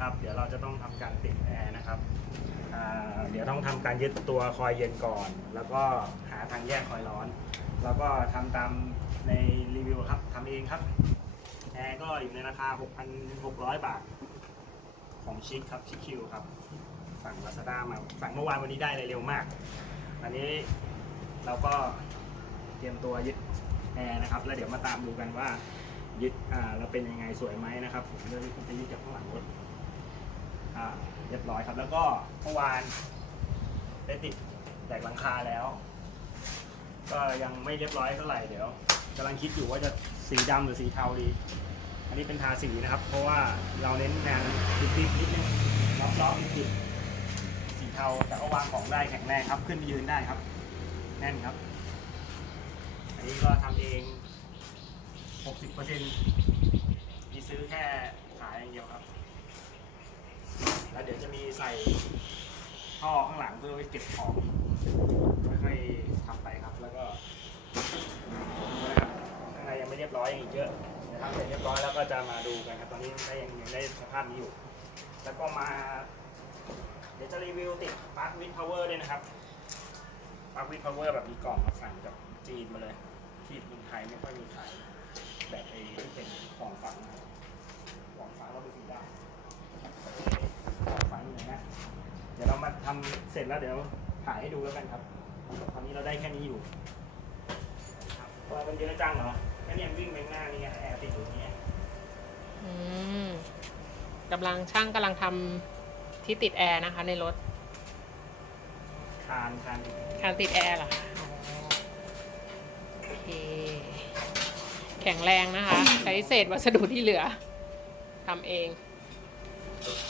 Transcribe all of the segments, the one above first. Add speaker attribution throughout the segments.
Speaker 1: นะครับ เดี๋ยวเราจะต้องทำการติดแอร์นะครับเดี๋ยวต้องทำการยึดตัวคอยเย็นก่อน แล้วก็หาทางแยกคอยร้อน แล้วก็ทำตามในรีวิวครับทำเองครับแอร์ก็อยู่ในราคา 6,600 บาท ของชิคครับชิคคิวครับสั่งลาซาด้ามาสั่งเมื่อวานวันนี้ได้เลยเร็วมาก อันนี้เราก็เตรียมตัวยึดแอร์นะครับ แล้วเดี๋ยวมาตามดูกันว่ายึดอ่าเราเป็นยังไงสวยไหมนะครับ ผมเรื่องนี้ผมจะยึดจากข้างหลังรถ อ่าเรียบร้อยครับ แล้วก็เมื่อวานได้ติดแตกหลังคาแล้ว ก็ยังไม่เรียบร้อยเท่าไหร่เดี๋ยวกำลังคิดอยู่ว่าจะสีดำหรือสีเทาดี อันนี้เป็นทาสีนะครับ เพราะว่าเราเน้นงานดิบๆนิดนึงรอบๆดิบๆสีเทาแต่ก็วางของได้แข็งแรงครับขึ้นไปยืนได้ครับ แน่นครับ อันนี้ก็ทำเอง 60%มีซื้อแค่ขายอย่างเดียวครับ แล้วเดี๋ยวจะมีใส่ท่อข้างหลังเพื่อไว้เก็บของค่อยๆทำไปครับ แล้วก็นะครับข้างในยังไม่เรียบร้อยยังอีกเยอะเดี๋ยวทำเสร็จเรียบร้อยแล้วก็จะมาดูกันครับ ตอนนี้ได้ยังยังได้สภาพนี้อยู่ แล้วก็มา เดี๋ยวจะรีวิวติดปลั๊กวิดพาวเวอร์ด้วยนะครับปลั๊กวิดพาวเวอร์แบบมีกล่องมาสั่งจากจีนมาเลย ที่เมืองไทยไม่ค่อยมีขายแบบไอ้ที่เป็นกล่องฝังนะครับกล่องฝังเราเป็นสีดำกล่องฝังอยู่ไหนนะเดี๋ยวเรามาทำเส ร็จแล้วเดี๋ยวถ่ายให้ดูแล้วกันครับตอนนี้เราได้แค่นี้อยู่ครับเพราะว่ามันเยอะจังเหรอแค่เนี้วิ่งไปข้างหน้านี่ไงแอร์ติดอยู่นี่ไง
Speaker 2: อืมกำลังช่างกำลังทำที่ติดแอร์นะคะ ในรถ
Speaker 1: คานคาน
Speaker 2: การติดแอร์เหรอคะโอเค แข็งแรงนะคะ ใช้เศษวัสดุที่เหลือทำเอง
Speaker 1: ครับวันนี้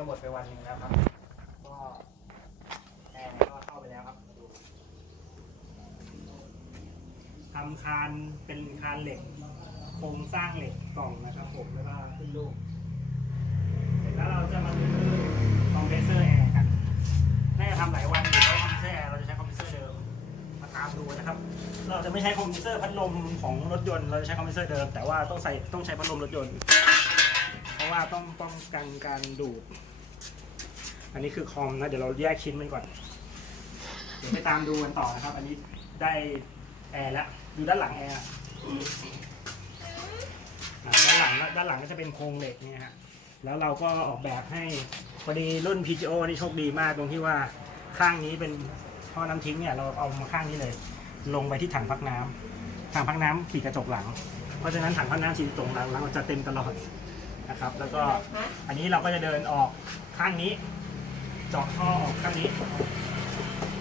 Speaker 1: ก็หมดไปวันหนึ่งแล้วครับ ก็แอร์ก็เข้าไปแล้วครับมาดูทำคานเป็นคานเหล็กโครงสร้างเหล็กกล่องนะครับ ผมแล้วก็ขึ้นลูก เสร็จแล้วเราจะมาดูคอมเพรสเซอร์แอร์กันน่าจะทำหลายวันอยู่เพราคอมเพรสเซอร์แอร์เราจะใช้คอมเพรสเซอร์เดิมมาตามดูนะครับ เราจะไม่ใช้คอมเพรสเซอร์พัดลมของรถยนต์ เราจะใช้คอมเพรสเซอร์เดิมแต่ว่าต้องใส่ต้องใช้พัดลมรถยนต์ เพราะว่าต้องป้องกันการดูด อันนี้คือคอมนะ เดี๋ยวเราแยกชิ้นมันก่อน เดี๋ยวไปตามดูกันต่อนะครับ อันนี้ได้แอร์แล้ว ดูด้านหลังแอร์ด้านหลังด้านหลังก็จะเป็นโครงเหล็กเนี่ยฮะ แล้วเราก็ออกแบบให้พอดีรุ่น PGO นี่โชคดีมากตรงที่ว่าข้างนี้เป็นท่อน้ำทิ้งเนี่ยเราเอามาข้างนี้เลย ลงไปที่ถังพักน้ำถังพักน้ำขีดกระจกหลัง เพราะฉะนั้นถังพักน้ำขีดกระจกหลังเราจะเต็มตลอดนะครับ แล้วก็อันนี้เราก็จะเดินออกข้างนี้ เจาะท่อออกข้างนี้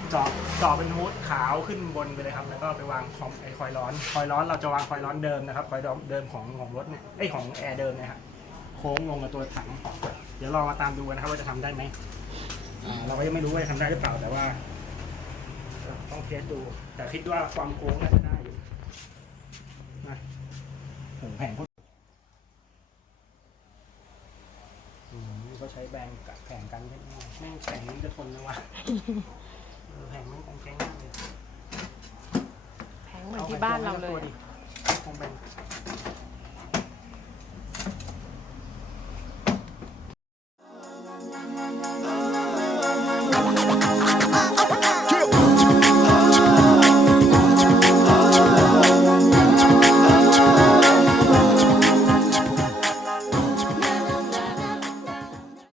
Speaker 1: เจาะเจาะเป็นฮูดขาวขึ้นบนไปเลยครับ แล้วก็ไปวางคอมไอคอยร้อน คอยร้อนเราจะวางคอยร้อนเดิมนะครับ คอยร้อนเดิมของของรถเนี่ยไอยของแอร์เดิมเนยครับโค้งลงกับตัวถัง เดี๋ยวลองมาตามดูนะครับว่าจะทำได้ไหมอ่าเราก็ยังไม่รู้ว่าจะทำได้หรือเปล่าแต่ว่าเอ่อต้องเทสดู แต่คิดว่าความโค้งน่าจะได้อยู่นะโหแผงโคตรอืมนี่ก็ ใช้แบงกับแผงกันแม่งแข็งจะทนนะวะเออแผงมันคงแข็งมากเลย
Speaker 2: แพงเหมือนที่บ้านเราเลย
Speaker 1: คงเป็น